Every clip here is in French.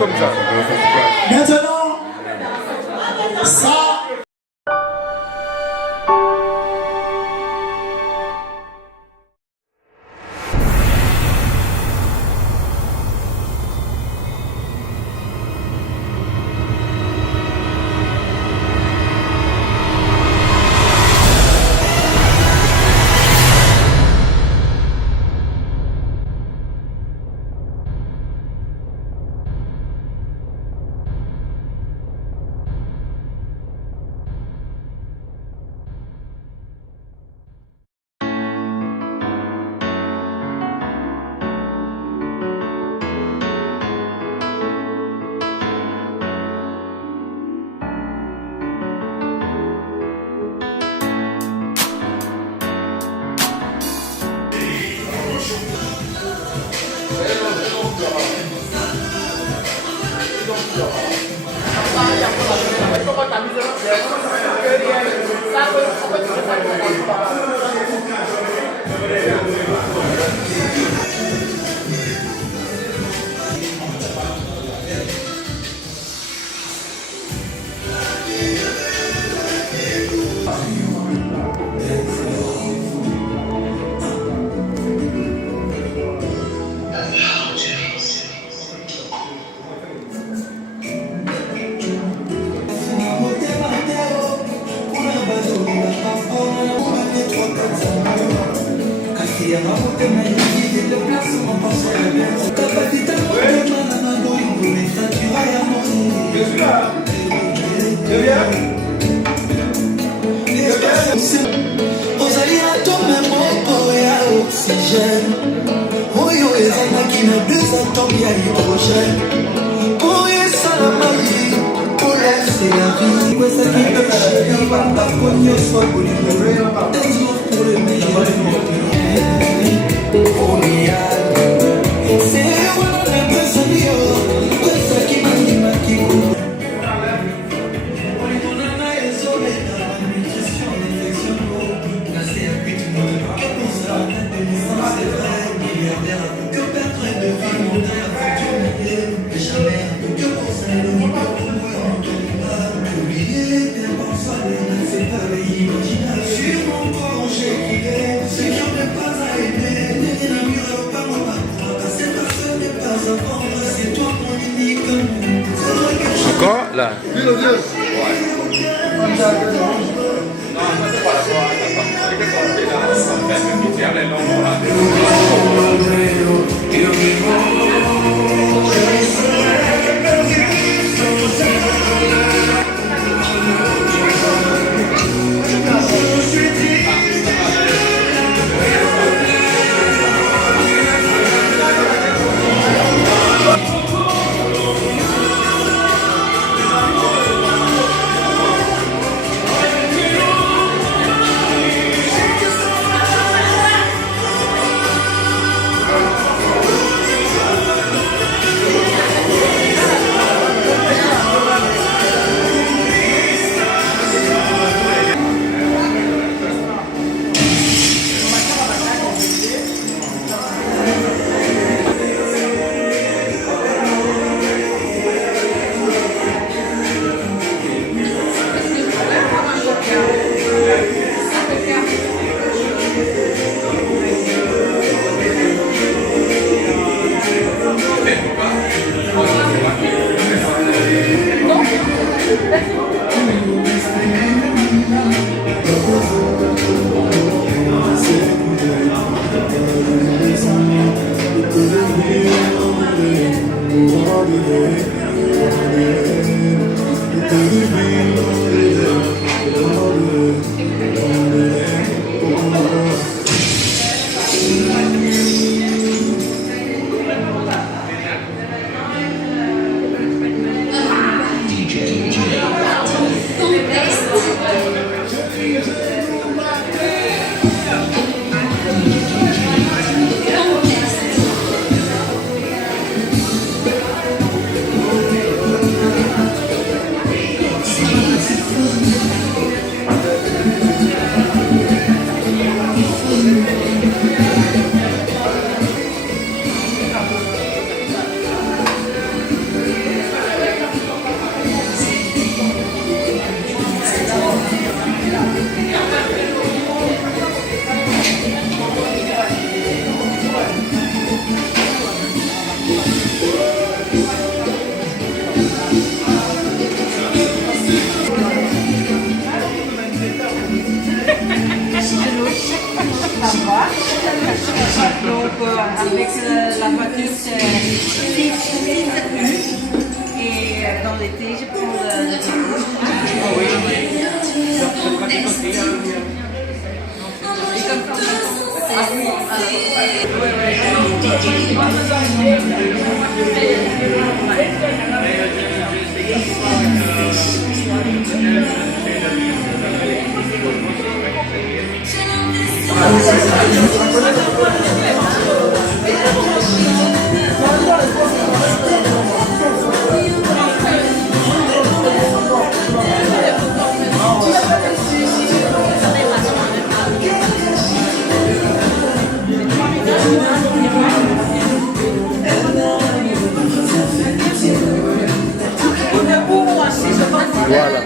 Comme ça. Maintenant, ça. Oh, Encore là. Donc avec la voiture c'est 6 et dans l'été je prends le vélo. Et comme Voilà.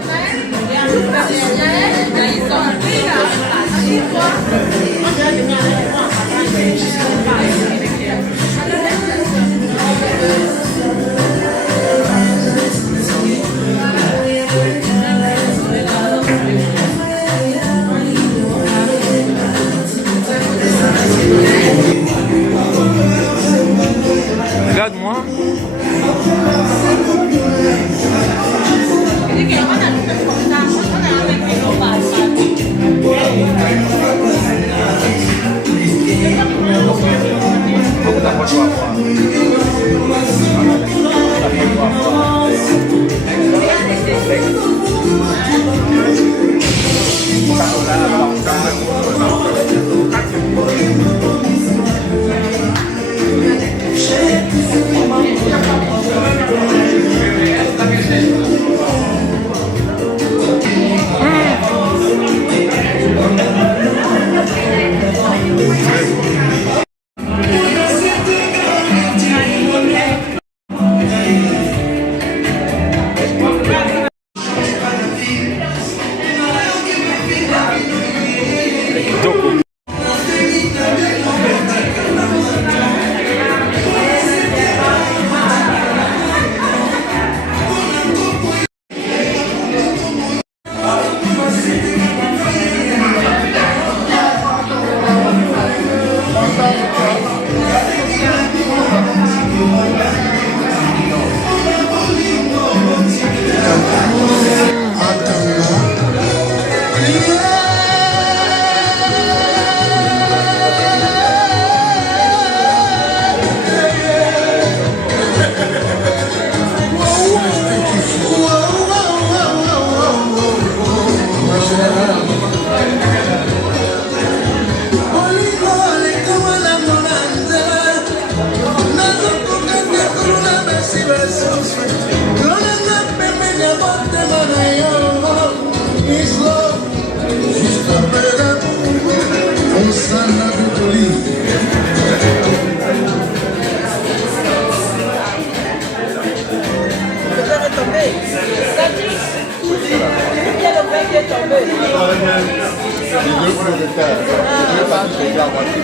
Regarde-moi.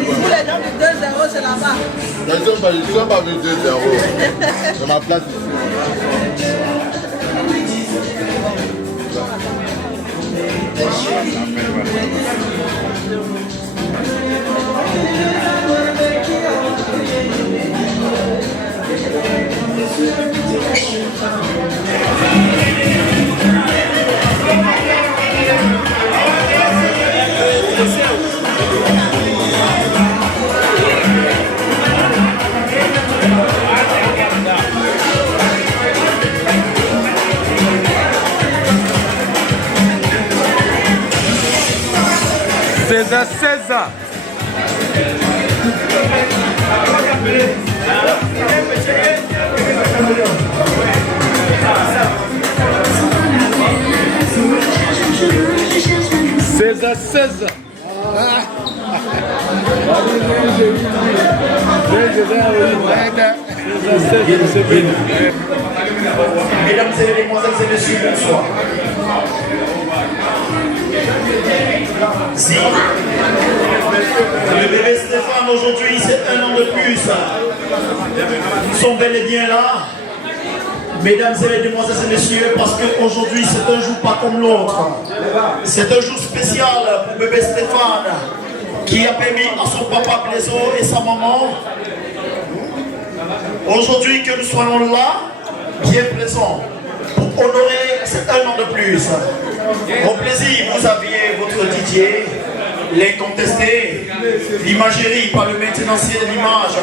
Vous les gens de 2-0, c'est là-bas. Ils sont pas venus 2-0. C'est ma place ici. César, César. César, César. Mesdames et mesdemoiselles et messieurs, bonsoir. Si le bébé Stéphane aujourd'hui c'est un an de plus, nous sommes bel et bien là, mesdames et mesdemoiselles et messieurs, parce qu'aujourd'hui c'est un jour pas comme l'autre. C'est un jour spécial pour bébé Stéphane qui a permis à son papa Blaiseau et sa maman aujourd'hui que nous soyons là, bien présents, pour honorer cet un an de plus. Au plaisir, vous aviez votre Didier, l'incontesté, l'imagerie par le maintenancier de l'image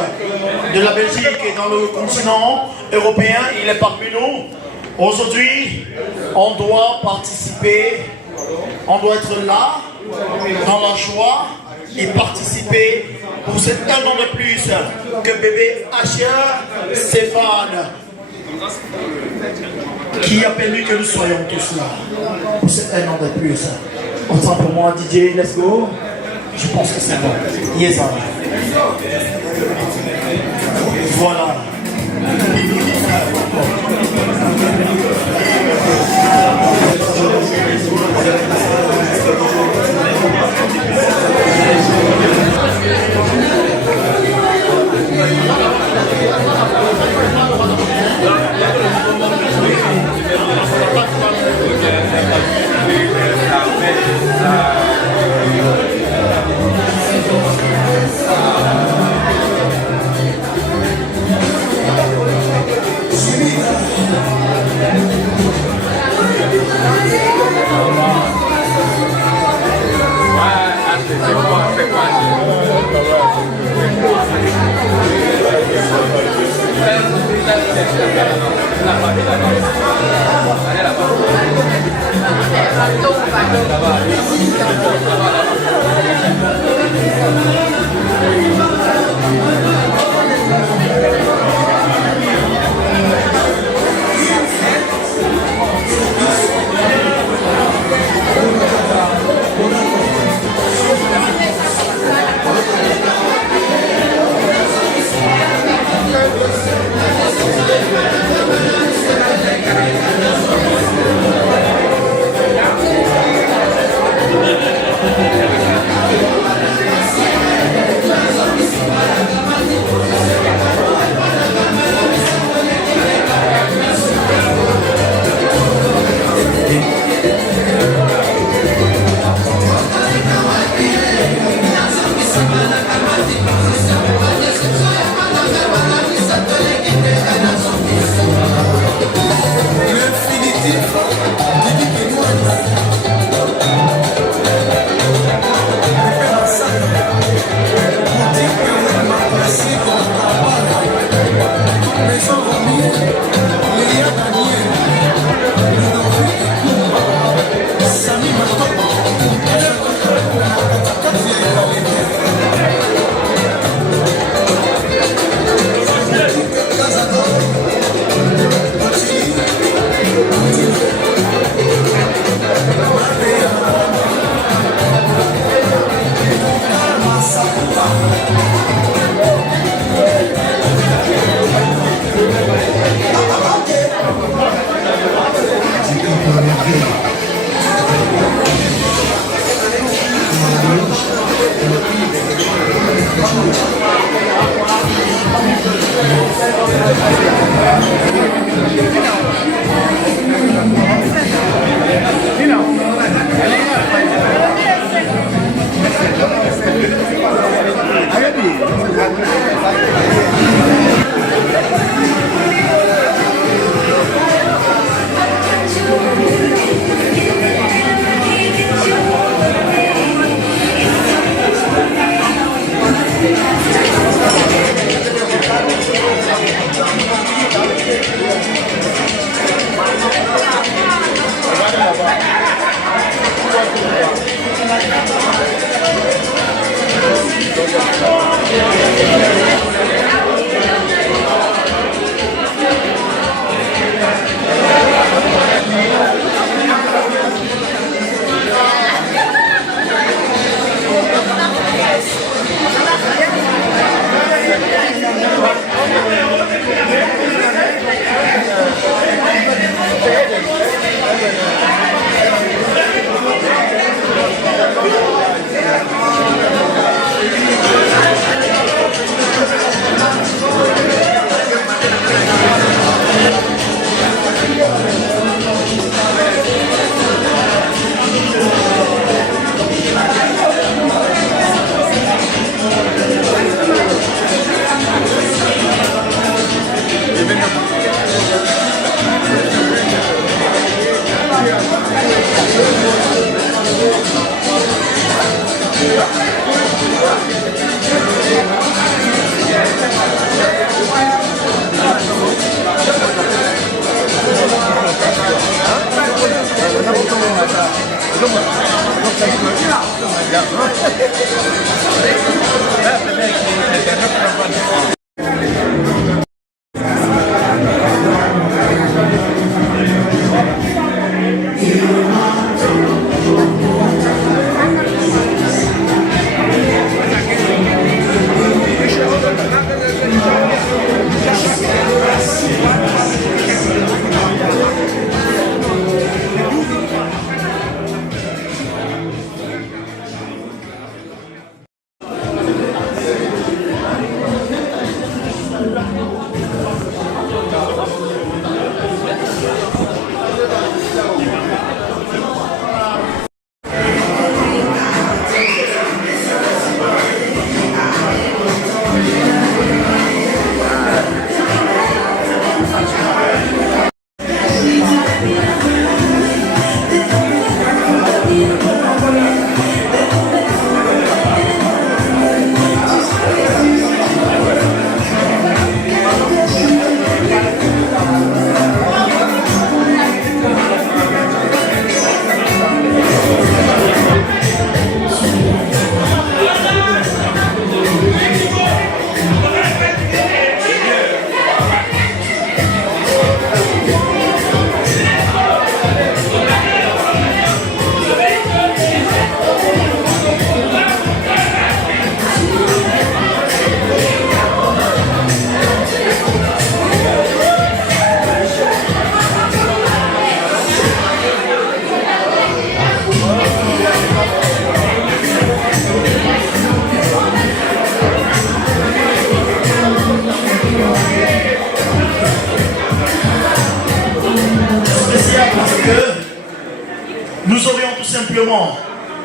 de la Belgique et dans le continent européen, il est parmi nous. Aujourd'hui, on doit participer, on doit être là, dans la joie et participer pour cet un an de plus que bébé Asher Stéphane, qui a permis que nous soyons tous là pour cet un an de plus. Autant pour moi, DJ, let's go. Je pense que c'est bon. Yes, voilà.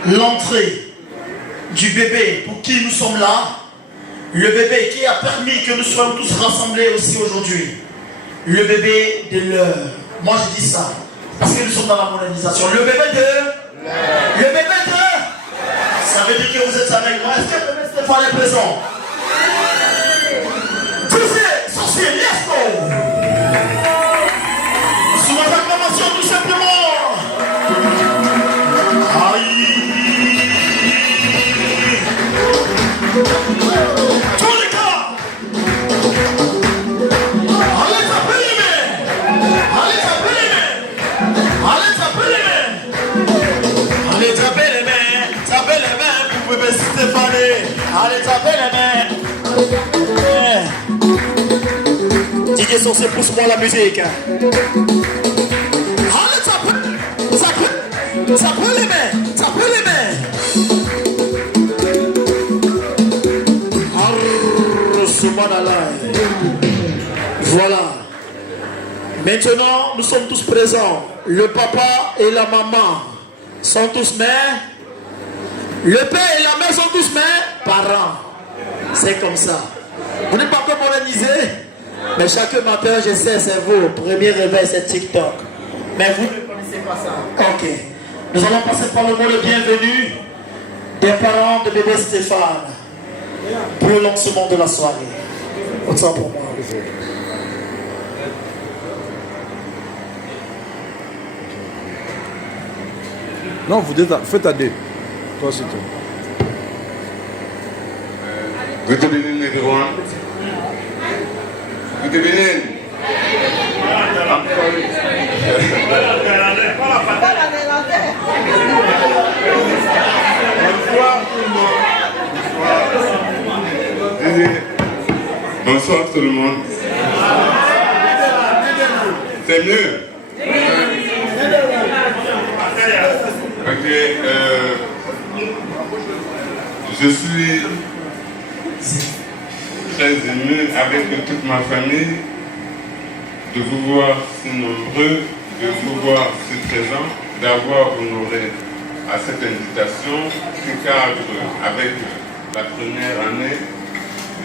l'entrée du bébé pour qui nous sommes là, le bébé qui a permis que nous soyons tous rassemblés aussi aujourd'hui, le bébé de l'heure. Moi je dis ça parce que nous sommes dans la modernisation. Le bébé de ça veut dire que vous êtes avec moi. Est-ce que le bébé Stéphane est présent? Tous sorciers, let's go! Sous votre acclamation tout simplement. Tous les cas, allez taper les mains, allez taper les mains, allez taper les mains, allez taper les mains pour bébé Stéphane, allez taper les mains. DJ Sorcier, pousse-moi la musique. Allez taper les mains, taper les mains. Voilà. Maintenant, nous sommes tous présents. Le papa et la maman sont tous mères. Le père et la mère sont tous mères. Parents. C'est comme ça. Vous n'êtes pas encore modernisé, mais chaque matin, je sais, c'est vous. Premier réveil, c'est TikTok. Mais vous ne connaissez pas ça. Ok. Nous allons passer par le mot de bienvenue des parents de bébé Stéphane pour le lancement de la soirée. Autant pour moi. Non, vous faites à deux. Toi, c'est tout. Good evening, everyone. Good evening. I'm sorry. Bonsoir tout le monde. Bonsoir tout le monde. C'est mieux. Ok. Je suis très ému avec toute ma famille de vous voir si nombreux, de vous voir si présents, d'avoir honoré à cette invitation qui cadre avec la première année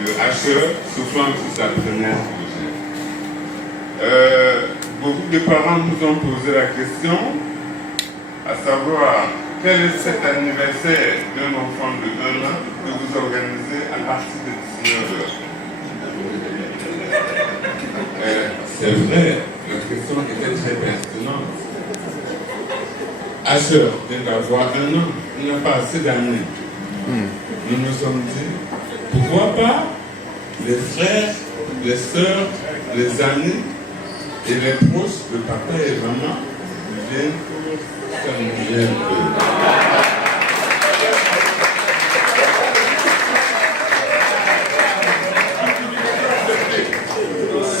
de HE, souffrant de sa première projet. Beaucoup de parents nous ont posé la question, à savoir quel est cet anniversaire d'un enfant de 1 an que vous organisez à partir de 19h. C'est vrai, la question était très pertinente. Asher vient d'avoir 1 an, il n'a pas assez d'années. Nous nous sommes dit, pourquoi pas les frères, les sœurs, les amis et les proches de papa et maman viennent s'amuser un peu.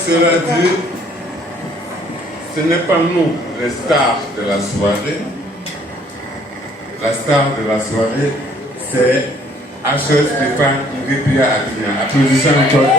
Cela dit, ce n'est pas nous les stars de la soirée. La star de la soirée, c'est H. Stéphane Ngépia Akina. Applaudissons encore.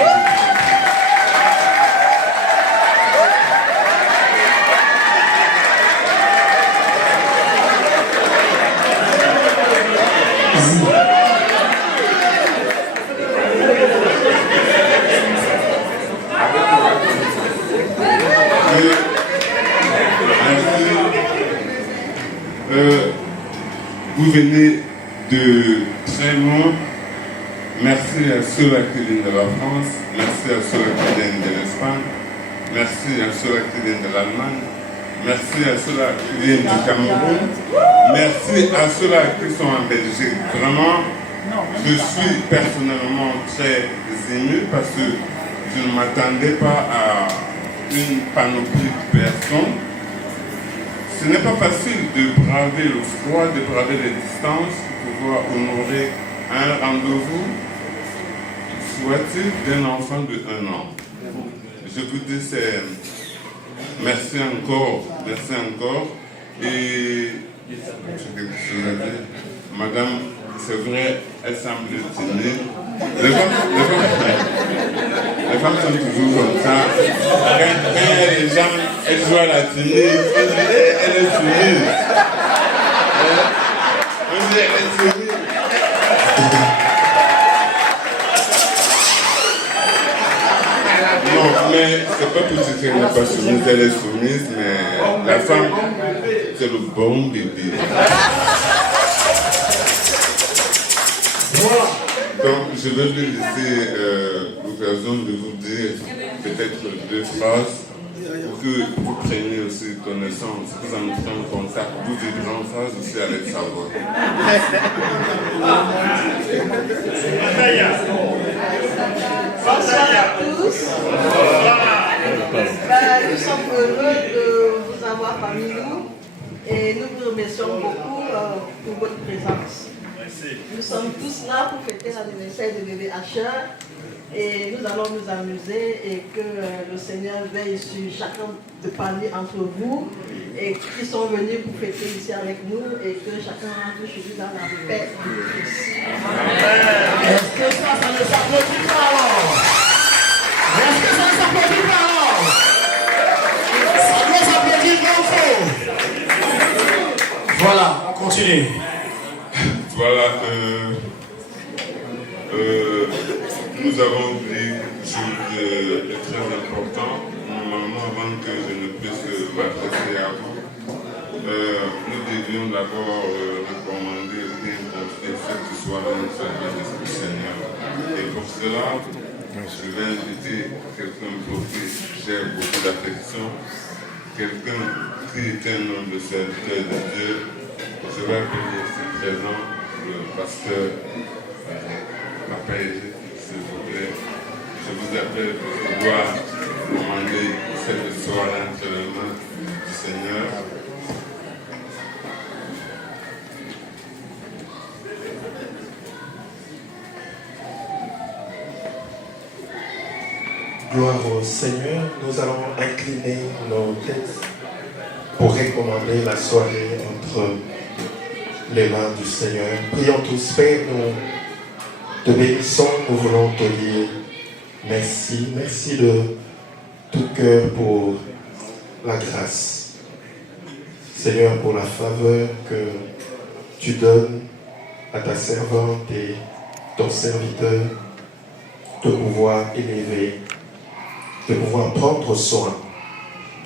Vous venez de très loin. Merci à ceux qui viennent de la France, merci à ceux qui viennent de l'Espagne, merci à ceux qui viennent de l'Allemagne, merci à ceux qui viennent du Cameroun, merci à ceux qui sont en Belgique. Vraiment, je suis personnellement très ému parce que je ne m'attendais pas à une panoplie de personnes. Ce n'est pas facile de braver le froid, de braver les distances pour pouvoir honorer un rendez-vous, soit-il d'un enfant de 1 an. Je vous dis merci encore. Et j'ai quelque chose à dire. Madame, c'est vrai, elle semble timide. Les femmes sont toujours comme ça. Quand les gens, elles jouent à la timide, elle est timide. On dit, elle est timide. Non, mais c'est pas pour dire qu'elle n'est pas soumise, elle est soumise, mais la femme, c'est le bon bébé. Donc, je vais lui laisser l'occasion de vous dire peut-être 2 phrases pour que vous preniez aussi connaissance, vous entrez en contact, vous vivrez en phase aussi avec sa voix. Bonsoir à tous. Nous sommes heureux de vous avoir parmi nous et nous vous remercions beaucoup pour votre présence. Nous sommes tous là pour fêter l'anniversaire de bébé Asher et nous allons nous amuser et que le Seigneur veille sur chacun de parmi entre vous et qui sont venus pour fêter ici avec nous et que chacun rentre chez lui dans la paix du Christ. Est-ce que ça ne s'applaudit pas alors? Est-ce que ça ne s'applaudit pas alors? Continue. Voilà, nous avons dit quelque chose de très important. Normalement, avant que je ne puisse m'adresser à vous, nous devions d'abord recommander ou bien confier cette soirée au service du Seigneur. Et pour cela, je vais inviter quelqu'un pour qui j'ai beaucoup d'affection, quelqu'un qui est un homme de serviteur de Dieu. Je vais appeler ici présent le pasteur Papaye, s'il vous plaît. Je vous appelle pour pouvoir commander cette soirée entre les mains du Seigneur. Gloire au Seigneur, nous allons incliner nos têtes pour recommander la soirée entre les mains du Seigneur. Prions tous, Père, nous te bénissons, nous voulons te dire merci. Merci de tout cœur pour la grâce. Seigneur, pour la faveur que tu donnes à ta servante et ton serviteur de pouvoir élever, de pouvoir prendre soin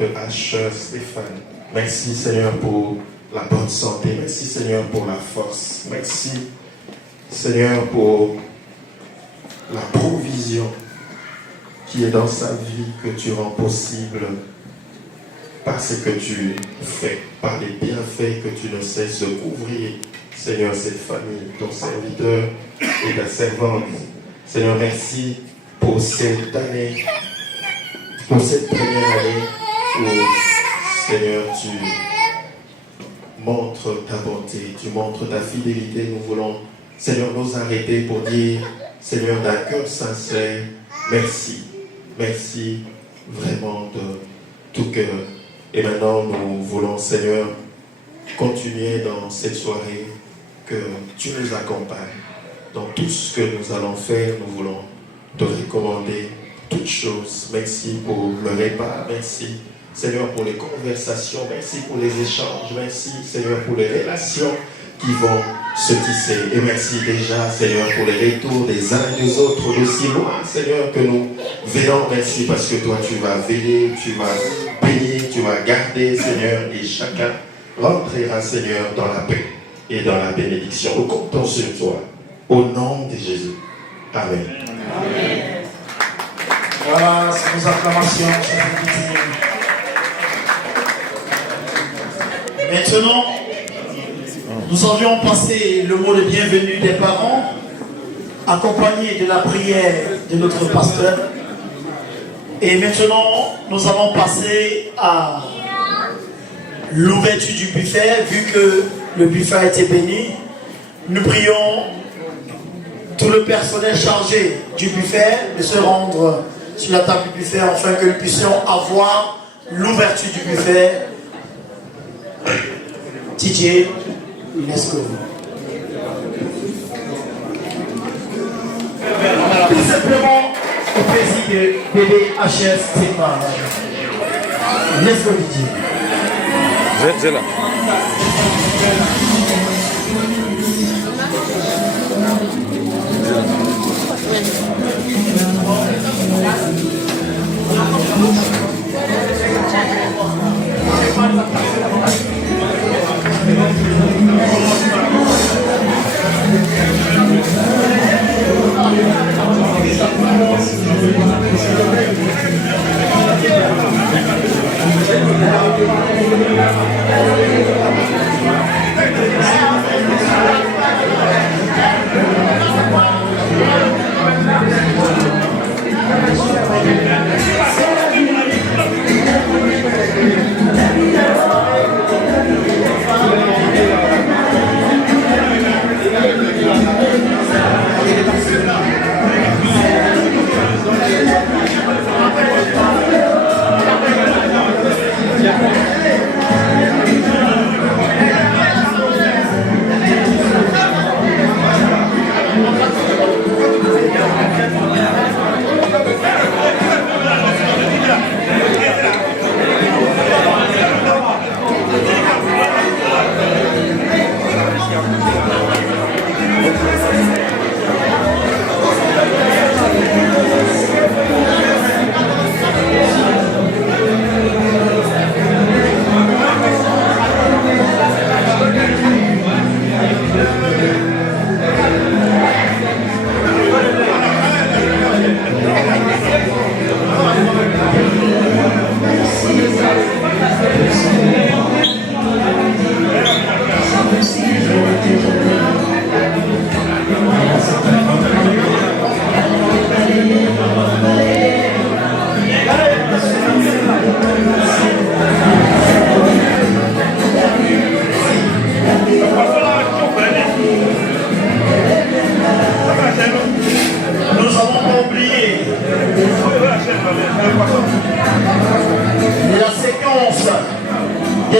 de H. Stéphane. Merci Seigneur pour la bonne santé. Merci Seigneur pour la force. Merci Seigneur pour la provision qui est dans sa vie, que tu rends possible par ce que tu fais, par les bienfaits que tu ne cesses de couvrir. Seigneur, cette famille, ton serviteur et ta servante. Seigneur, merci pour cette année, pour cette première année où, Seigneur, tu montres ta bonté, tu montres ta fidélité. Nous voulons, Seigneur, nous arrêter pour dire, Seigneur, d'un cœur sincère, merci. Merci vraiment de tout cœur. Et maintenant, nous voulons, Seigneur, continuer dans cette soirée, que tu nous accompagnes. Dans tout ce que nous allons faire, nous voulons te recommander toutes choses. Merci pour le repas. Merci, Seigneur, pour les conversations. Merci pour les échanges. Merci, Seigneur, pour les relations qui vont se tisser. Et merci déjà, Seigneur, pour les retours des uns et des autres d'aussi loin, Seigneur, que nous venons. Merci parce que toi, tu vas veiller, tu vas bénir, tu vas garder, Seigneur, et chacun rentrera, Seigneur, dans la paix et dans la bénédiction. Nous comptons sur toi. Au nom de Jésus. Amen. Amen. Voilà, c'est nos acclamations. Maintenant, nous avions passé le mot de bienvenue des parents, accompagné de la prière de notre pasteur. Et maintenant, nous allons passer à l'ouverture du buffet, vu que le buffet a été béni. Nous prions tout le personnel chargé du buffet de se rendre sur la table du buffet afin que nous puissions avoir l'ouverture du buffet. Didier, let's go. Tout simplement au plaisir de bébé HS Stéphane. Let's go Didier. J'ai là.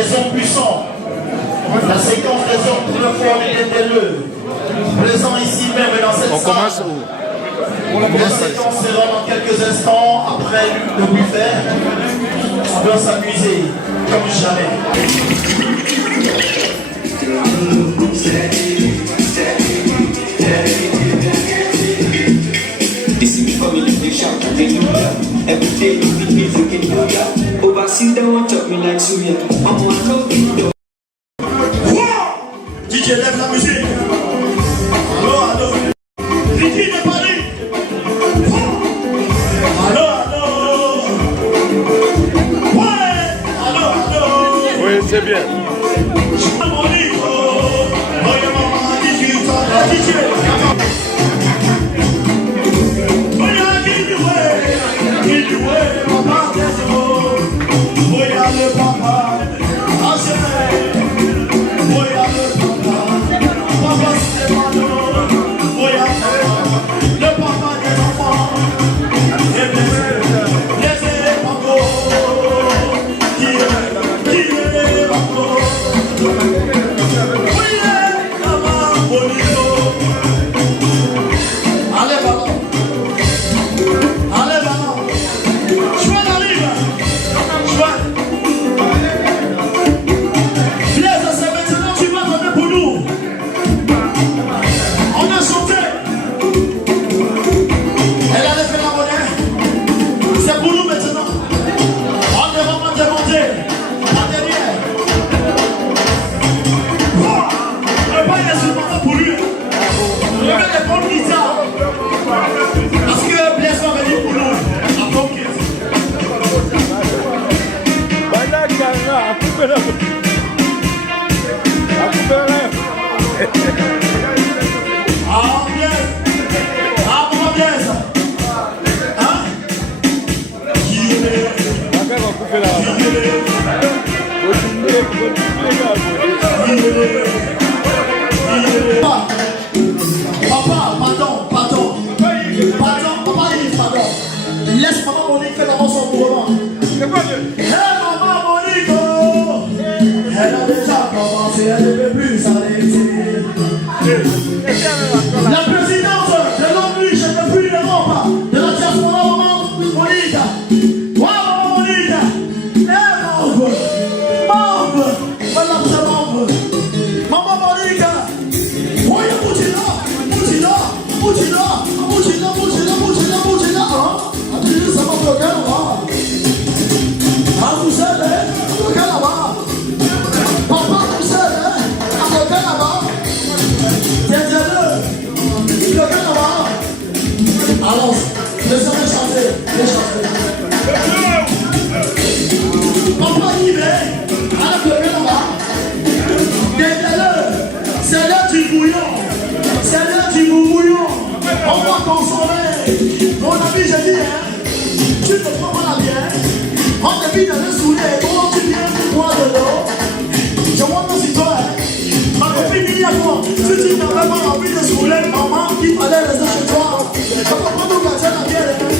des hommes puissants. La séquence des hommes très forts et le présents ici même dans cette On salle. commence où? La séquence sera dans quelques instants après le buffet. On doit s'amuser comme jamais. This is for me, they shout hallelujah. Every day you be music in yoga. Overseas they won't chop me like suya. I'm one of you. DJ lève la musique. Allô, allô. Ricky de Paris. Allô, allô. Ouais. Allô, allô. Oui, c'est bien. Mon micro. Voyez maman, DJ. Laisse maman Monique faire d'abord son mouvement. Maman Monique, elle a déjà commencé, elle ne peut plus s'arrêter. La présidente de l'ONU, je ne peux plus l'Europe, de la diaspora, maman Monique. Maman Monique, Mauve, voilà c'est Mauve. Maman Monique, voyez Moutina. Ça va bloquer là-bas. Vous savez, bloquer là-bas. Papa, vous savez, bloquer là-bas. Tiens-le, bloquer là-bas. Alors, laissez-moi chanter. Papa, il est, allez bloquer là-bas. Tiens-le, c'est l'heure du bouillon. C'est l'heure du bouillon. On va consommer. Mon ami, j'ai dit, tu ne prends pas la bière, on te vit dans le soulier, comment tu viens boire de l'eau? Je vois ton citoyen, ma copine dit à toi, si tu n'avais pas envie de soulever, maman, il fallait rester chez toi. Je comprends tout gâcher la bière.